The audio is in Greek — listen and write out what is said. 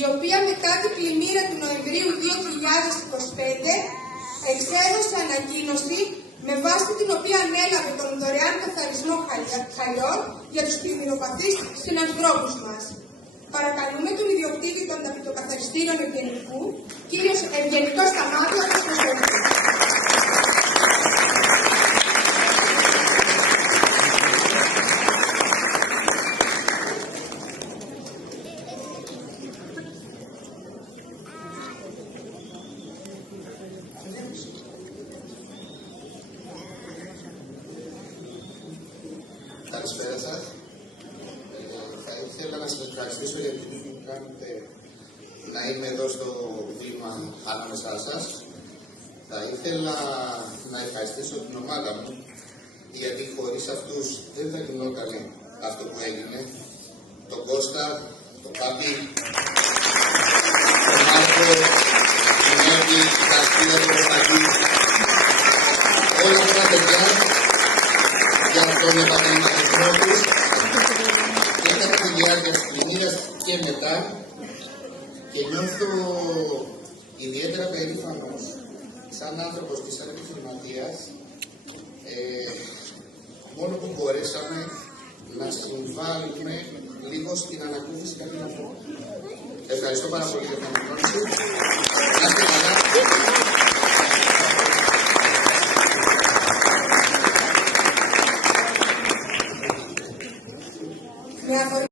η οποία μετά την πλημμύρα του Νοεμβρίου 2025 εξέδωσε ανακοίνωση με βάση την οποία ανέλαβε τον δωρεάν καθαρισμό χαλιών για τους πλημμυροπαθείς συνανθρώπους μας. Παρακαλούμε τον ιδιοκτήτη των ταπητοκαθαριστήριων Ευγενικού, κύριο Ευγενικό Σταμάτη, να μας προσφέρει. Καλησπέρα σας. Θα ήθελα να σας ευχαριστήσω για την τιμή που κάνετε να είμαι εδώ στο βήμα ανάμεσά σας. Θα ήθελα να ευχαριστήσω την ομάδα μου, γιατί χωρίς αυτούς δεν θα γινόταν αυτό που έγινε. Τον Κώστα, τον Πάπη, τον Μάρκο, την Εύη, την Καστία, τον Ρωματή, όλα αυτά τα παιδιά για τον επαγγελματισμό τους και κατά τη διάρκεια της πλημμύρας και μετά, και νιώθω ιδιαίτερα περήφανος σαν άνθρωπος και σαν επιχειρηματίας, μόνο που μπορέσαμε να συμβάλλουμε λίγο στην ανακούφιση κάποιων ανθρώπων. Ευχαριστώ πάρα πολύ για την αναγνώριση.